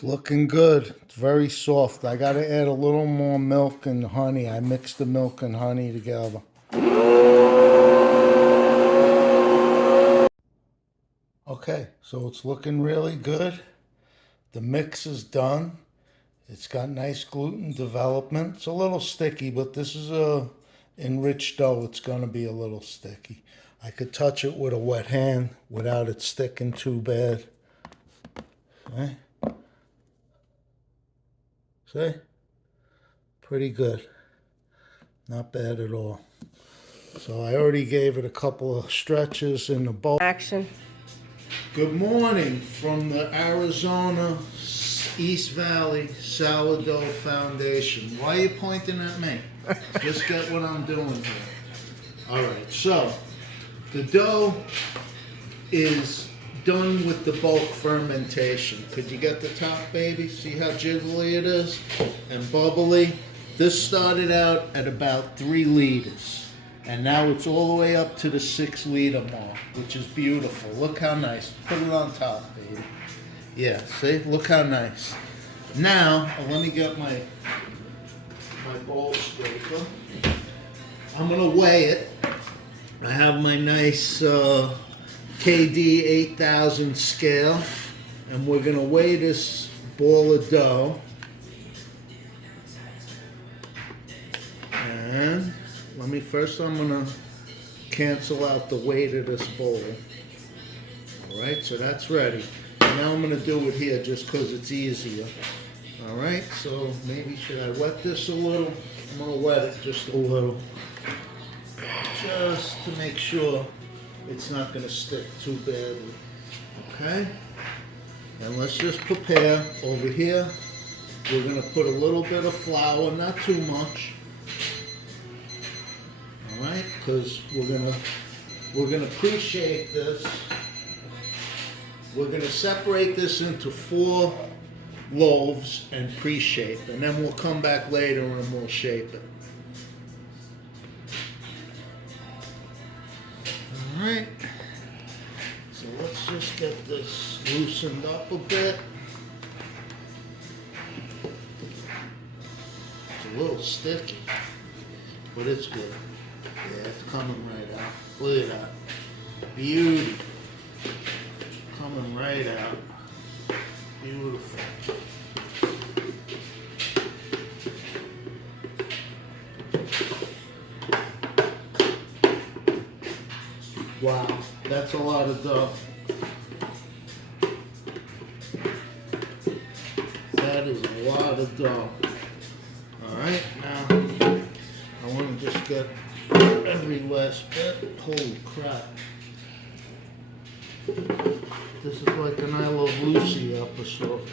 It's looking good. It's very soft. I got to add a little more milk and honey. I mixed the milk and honey together. Okay, so it's looking really good. The mix is done. It's got nice gluten development. It's a little sticky, but this is a enriched dough. It's going to be a little sticky. I could touch it with a wet hand without it sticking too bad. Okay. See? Pretty good. Not bad at all. So I already gave it a couple of stretches in the bowl. Action. Good morning from the Arizona East Valley Sourdough Foundation. Why are you pointing at me? Just get what I'm doing here. All right, so the dough is done with the bulk fermentation. Could you get the top, baby? See how jiggly it is and bubbly? This started out at about 3 liters, and now it's all the way up to the 6 liter mark, which is beautiful. Look how nice. Put it on top, baby. Yeah, see? Look how nice. Now, let me get my bowl scraper. I'm gonna weigh it. I have my nice KD 8000 scale, and we're gonna weigh this ball of dough. And I'm gonna cancel out the weight of this bowl. All right, so that's ready. And now I'm gonna do it here just because it's easier. All right, so maybe should I wet this a little? I'm gonna wet it just a little, just to make sure it's not gonna stick too badly. Okay, and let's just prepare over here. We're gonna put a little bit of flour, not too much. All right, because we're gonna pre-shape this. We're gonna separate this into 4 loaves and pre-shape, and then we'll come back later and we'll shape it. All right, so let's just get this loosened up a bit. It's a little sticky, but it's good. Yeah, it's coming right out. Look at that. Beauty. Coming right out. Beautiful. Wow, that's a lot of dough. That is a lot of dough. All right, now I want to just get every last bit. Holy crap. This is like an I Love Lucy episode.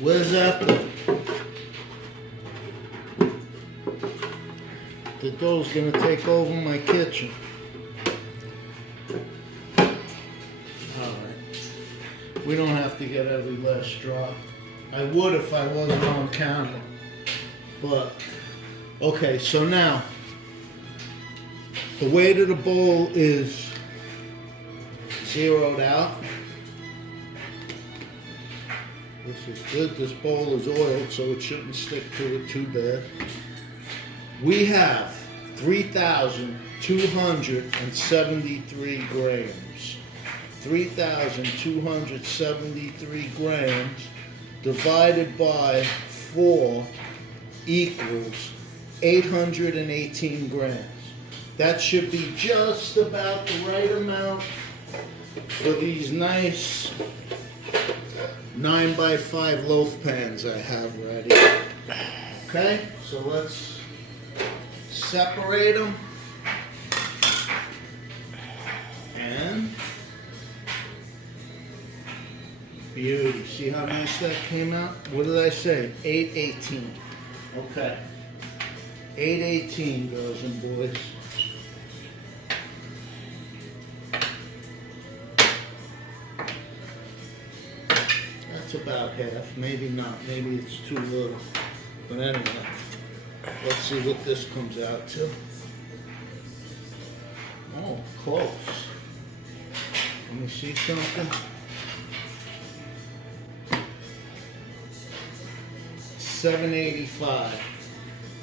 Where's after? The dough's gonna take over my kitchen. Alright. We don't have to get every last drop. I would if I wasn't on camera. But, okay, so now, the weight of the bowl is zeroed out. This is good. This bowl is oiled, so it shouldn't stick to it too bad. We have 3,273 grams. 3,273 grams divided by 4 equals 818 grams. That should be just about the right amount for these nice 9x5 loaf pans I have ready. Okay, so let's separate them. And beauty. See how nice that came out? What did I say? 818. Okay. 818, girls and boys. That's about half. Maybe not. Maybe it's too little. But anyway, let's see what this comes out to. Oh, close. Let me see something. 785,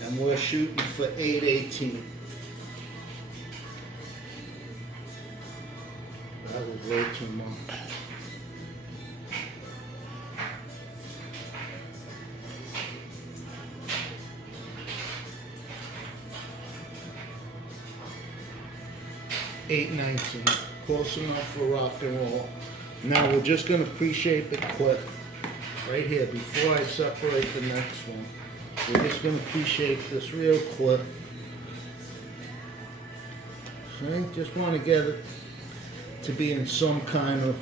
and we're shooting for 818. That was way too much. $8.19, close enough for rock and roll. Now we're just going to pre-shape it quick, right here, before I separate the next one. We're just going to pre-shape this real quick. See, just want to get it to be in some kind of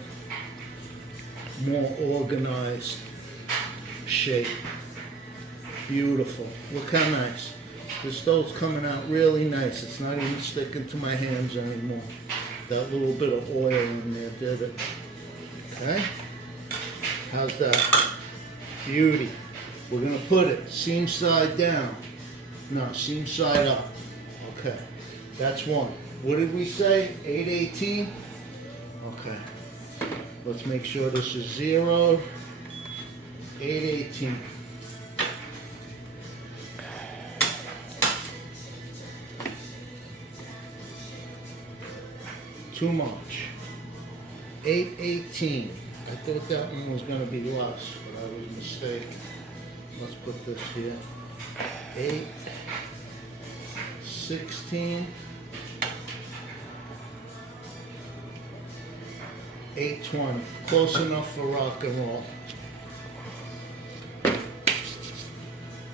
more organized shape. Beautiful. Look how nice. This dough's coming out really nice. It's not even sticking to my hands anymore. That little bit of oil in there did it. Okay? How's that? Beauty. We're going to put it seam side down. No, seam side up. Okay. That's one. What did we say? 818? Okay. Let's make sure this is 0. 818. Too much. 818. I thought that one was going to be less, but I was mistaken. Let's put this here. 816. 820. Close enough for rock and roll.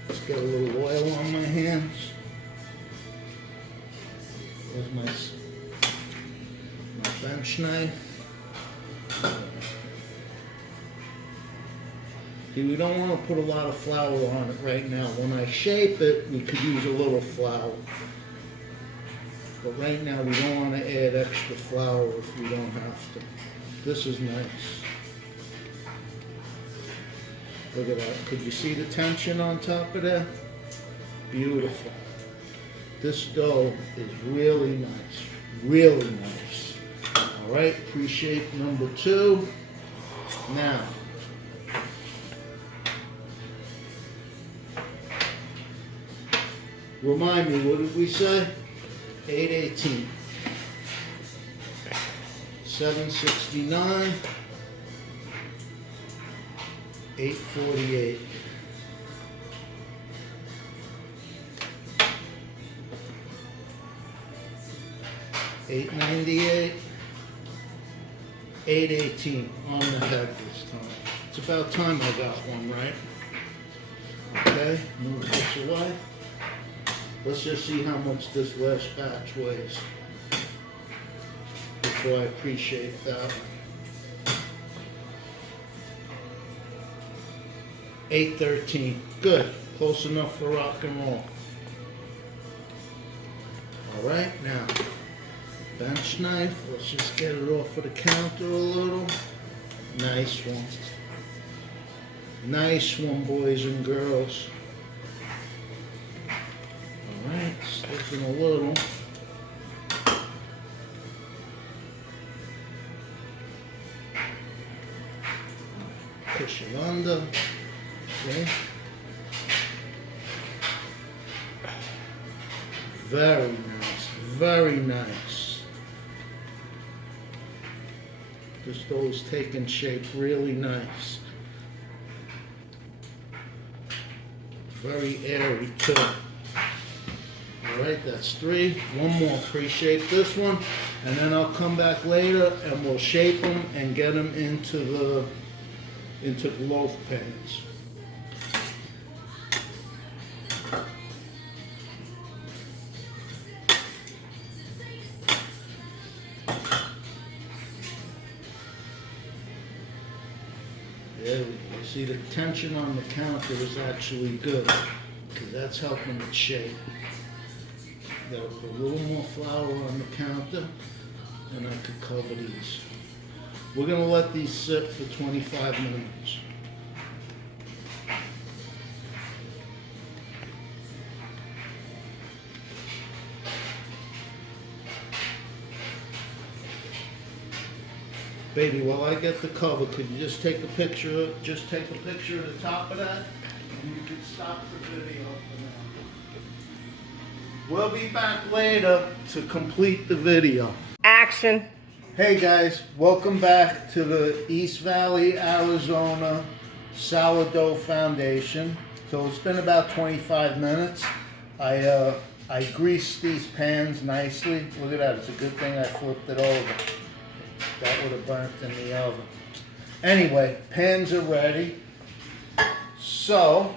Let's get a little oil on my hands. There's my bench knife. See, we don't want to put a lot of flour on it right now. When I shape it, we could use a little flour. But right now, we don't want to add extra flour if we don't have to. This is nice. Look at that. Could you see the tension on top of that? Beautiful. This dough is really nice. Really nice. All right, pre-shape number 2. Now, remind me, what did we say? 818. 769. 848. 898. 818 on the head this time. It's about time I got one, right? Okay, move this away. Let's just see how much this last batch weighs before I pre-shape that. 813. Good. Close enough for rock and roll. All right, now bench knife. Let's just get it off of the counter a little. Nice one. Nice one, boys and girls. All right, sticking a little. Push it under. Okay. Very nice. Very nice. This dough is taking shape really nice. Very airy too. Alright, that's 3. One more. Pre-shape this one, and then I'll come back later and we'll shape them and get them into the loaf pans. There we go. See, the tension on the counter is actually good because that's helping it shape. Got to put a little more flour on the counter and I could cover these. We're going to let these sit for 25 minutes. Baby, while I get the cover, could you just take a picture of the top of that? And you can stop the video for now. We'll be back later to complete the video. Action. Hey guys, welcome back to the East Valley, Arizona Sourdough Foundation. So it's been about 25 minutes. I greased these pans nicely. Look at that, it's a good thing I flipped it over. That would have burnt in the oven. Anyway, pans are ready. So,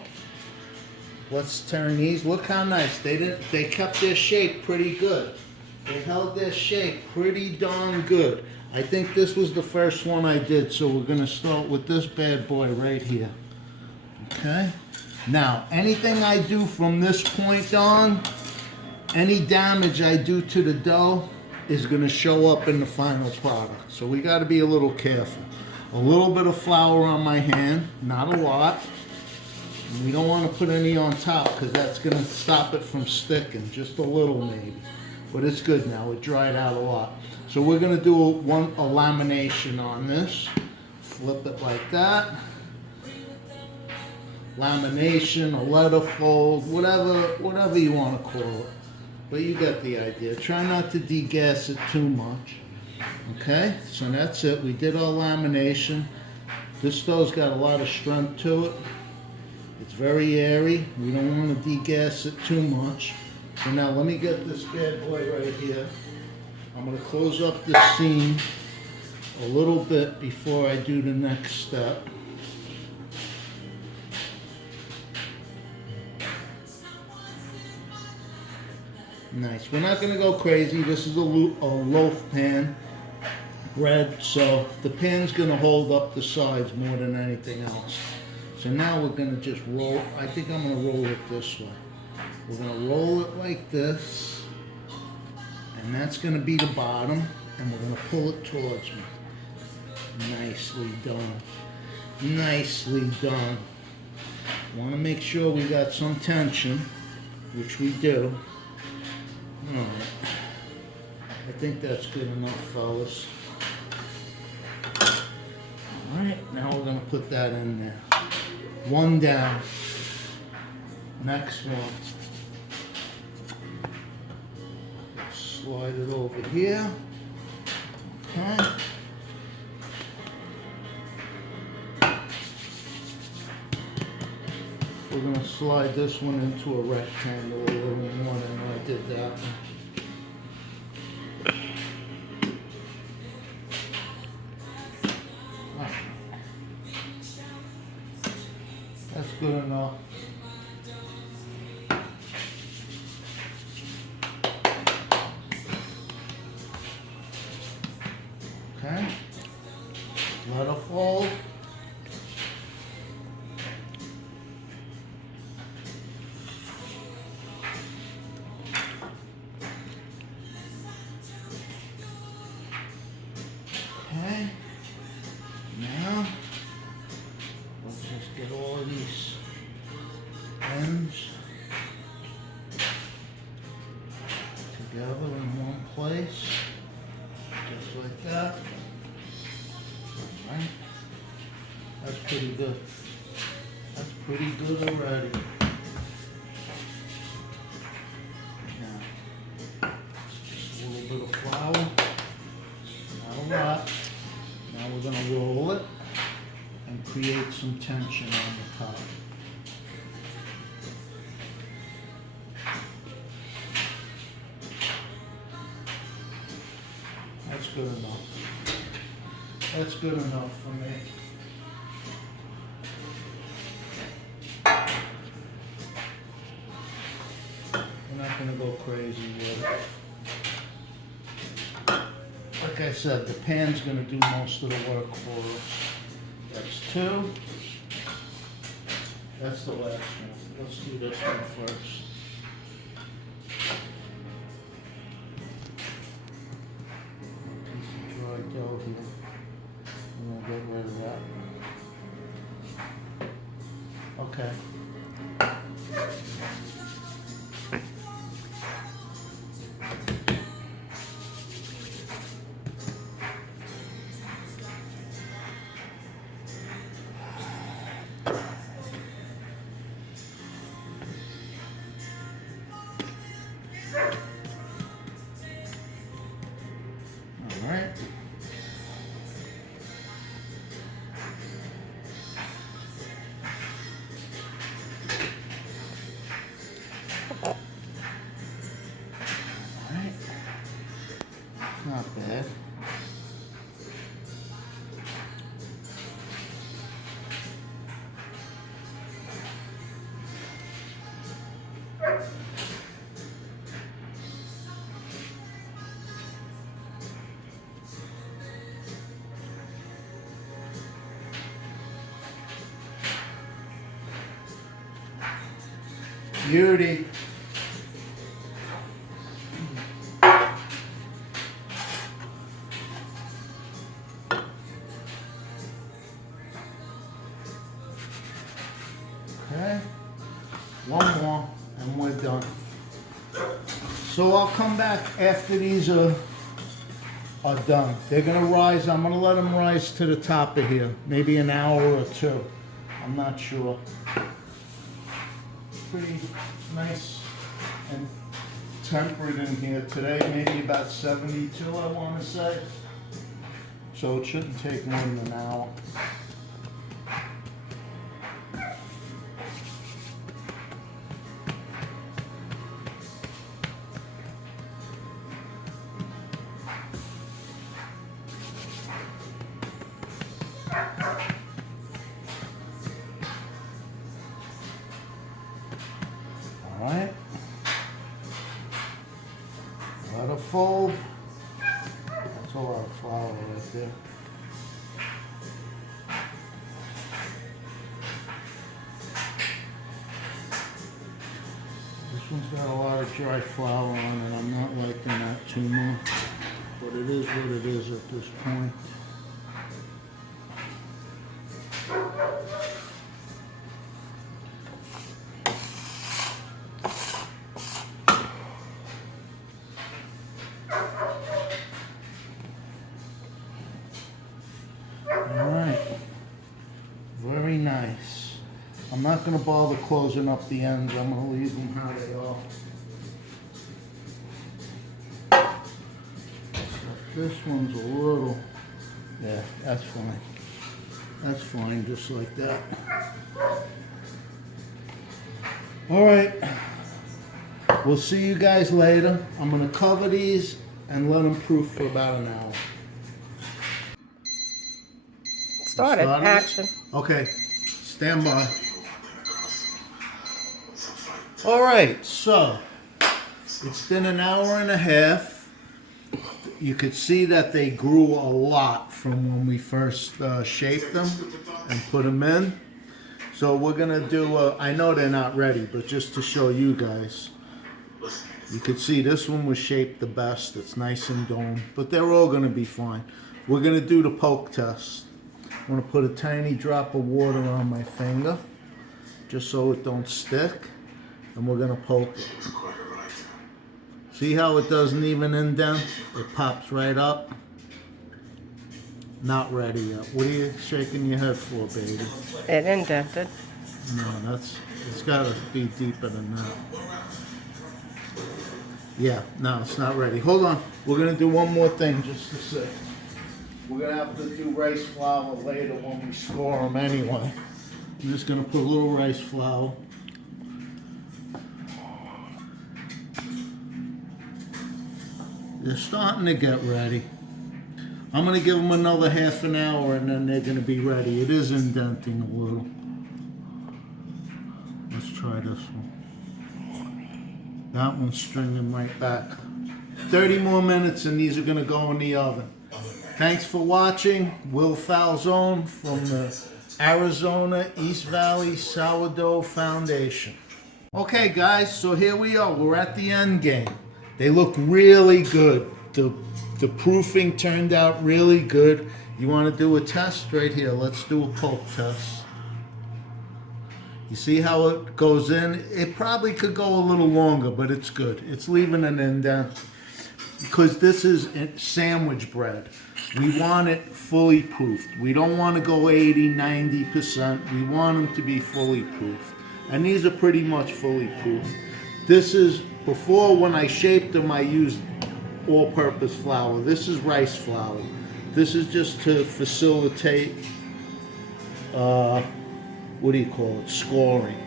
let's turn these. Look how nice. They kept their shape pretty good. They held their shape pretty darn good. I think this was the first one I did, so we're gonna start with this bad boy right here. Okay? Now, anything I do from this point on, any damage I do to the dough is gonna show up in the final product. So we gotta be a little careful. A little bit of flour on my hand, not a lot. And we don't wanna put any on top because that's gonna stop it from sticking, just a little maybe. But it's good now, it dried out a lot. So we're gonna do a lamination on this. Flip it like that. Lamination, a letter fold, whatever you wanna call it. But you got the idea. Try not to degas it too much. Okay, so that's it. We did our lamination. This dough's got a lot of strength to it. It's very airy. We don't want to degas it too much. So now let me get this bad boy right here. I'm going to close up the seam a little bit before I do the next step. Nice. We're not going to go crazy. This is a loaf pan, bread, so the pan's going to hold up the sides more than anything else. So now we're going to just roll. I think I'm going to roll it this way. We're going to roll it like this, and that's going to be the bottom, and we're going to pull it towards me. Nicely done. Nicely done. Want to make sure we got some tension, which we do. Alright. I think that's good enough, fellas. Alright, now we're going to put that in there. One down. Next one. Slide it over here. Okay. We're going to slide this one into a rectangle a little more than I did that one. That's good enough. Okay. Let it fold. Okay. Now, let's just get all of these ends together in one place, just like that. All right. That's pretty good. That's pretty good already. Now, just a little bit of flour, not a lot. Now we're going to roll it and create some tension on the top. That's good enough. That's good enough for me. We're not going to go crazy with it. Like I said, the pan's going to do most of the work for us. That's two. That's the last one. Let's do this one first. Piece of dry dough here. I'm going to get rid of that. Okay. Not bad. Beauty. Okay, one more and we're done. So I'll come back after these are done. They're gonna rise, I'm gonna let them rise to the top of here, maybe an hour or two. I'm not sure. Pretty nice and temperate in here today, maybe about 72 I want to say. So it shouldn't take more than an hour. Alright, let it fold. That's a lot of flour right there. This one's got a lot of dry flour on it. I'm not liking that too much, but it is what it is at this point. Alright, very nice. I'm not going to bother closing up the ends, I'm going to leave them how they are. This one's a little, yeah, that's fine. That's fine, just like that. Alright, we'll see you guys later. I'm going to cover these and let them proof for about an hour. Started. Action. Okay, stand by. All right, so it's been an hour and a half. You could see that they grew a lot from when we first shaped them and put them in. So we're gonna do I know they're not ready, but just to show you guys, you could see this one was shaped the best. It's nice and domed, but they're all gonna be fine. We're gonna do the poke test. I'm going to put a tiny drop of water on my finger, just so it don't stick, and we're going to poke it. See how it doesn't even indent? It pops right up. Not ready yet. What are you shaking your head for, baby? It indented. No, it's got to be deeper than that. Yeah, no, it's not ready. Hold on. We're going to do one more thing just to see. We're going to have to do rice flour later when we score them anyway. I'm just going to put a little rice flour. They're starting to get ready. I'm going to give them another half an hour and then they're going to be ready. It is indenting a little. Let's try this one. That one's stringing right back. 30 more minutes and these are going to go in the oven. Thanks for watching. Will Falzone from the Arizona East Valley Sourdough Foundation. Okay guys, so here we are. We're at the end game. They look really good. The proofing turned out really good. You want to do a test? Right here. Let's do a poke test. You see how it goes in? It probably could go a little longer, but it's good. It's leaving an indent. Because this is sandwich bread. We want it fully proofed. We don't want to go 80, 90%. We want them to be fully proofed. And these are pretty much fully proofed. This is, before when I shaped them, I used all-purpose flour. This is rice flour. This is just to facilitate, what do you call it, scoring.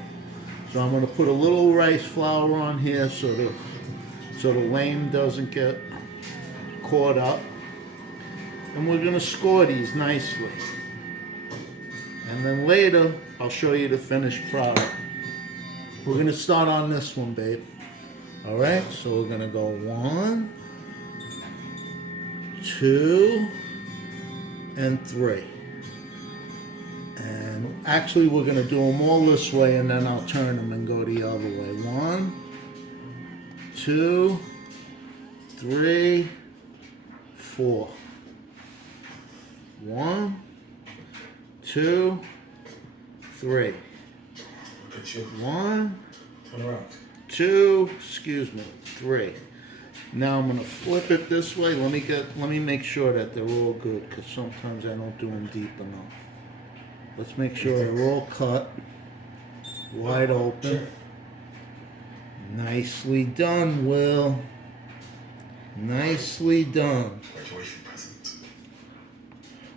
So I'm going to put a little rice flour on here so the lame doesn't get caught up. And we're gonna score these nicely. And then later, I'll show you the finished product. We're gonna start on this one, babe. All right, so we're gonna go 1, 2, and 3. And actually, we're gonna do them all this way, and then I'll turn them and go the other way. 1, 2, 3, 4. 1, 2, 3. 1, 2, excuse me, 3. Now I'm gonna flip it this way. Let me make sure that they're all good, because sometimes I don't do them deep enough. Let's make sure they're all cut, wide open. Nicely done, Will. Nicely done.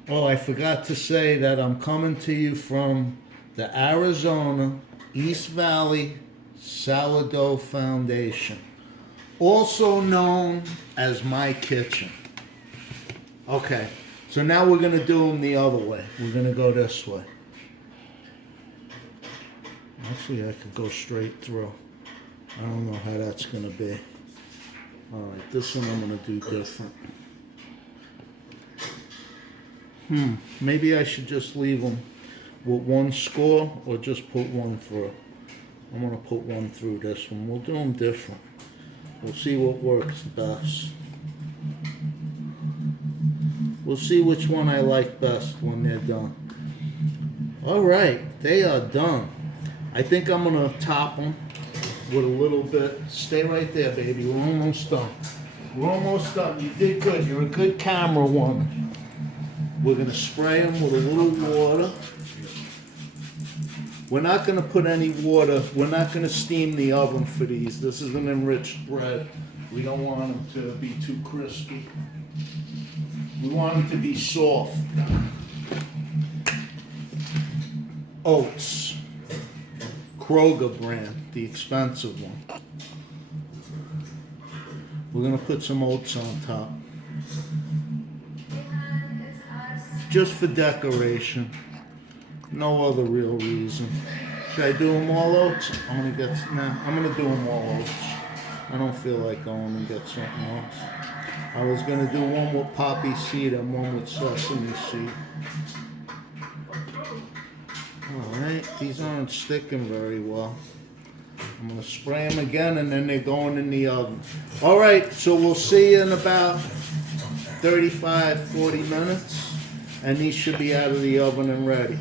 Oh, I forgot to say that I'm coming to you from the Arizona East Valley Sourdough Foundation, also known as my kitchen. Okay, so now we're gonna do them the other way. We're gonna go this way. Actually, I could go straight through. I don't know how that's gonna be. All right, this one I'm gonna do different. Maybe I should just leave them with one score or just put one through. I'm gonna put one through this one. We'll do them different. We'll see what works best. We'll see which one I like best when they're done. All right, they are done. I think I'm gonna top them with a little bit. Stay right there, baby. We're almost done. We're almost done. You did good. You're a good camera woman. We're gonna spray them with a little water. We're not gonna put any water. We're not gonna steam the oven for these. This is an enriched bread. We don't want them to be too crispy. We want them to be soft. Oats. Kroger brand, the expensive one. We're gonna put some oats on top. Just for decoration. No other real reason. Should I do them all oats? I'm gonna do them all oats. I don't feel like going and get something else. I was gonna do one with poppy seed and one with sesame seed. Alright, these aren't sticking very well. I'm gonna spray them again and then they're going in the oven. Alright, so we'll see you in about 35, 40 minutes. And these should be out of the oven and ready.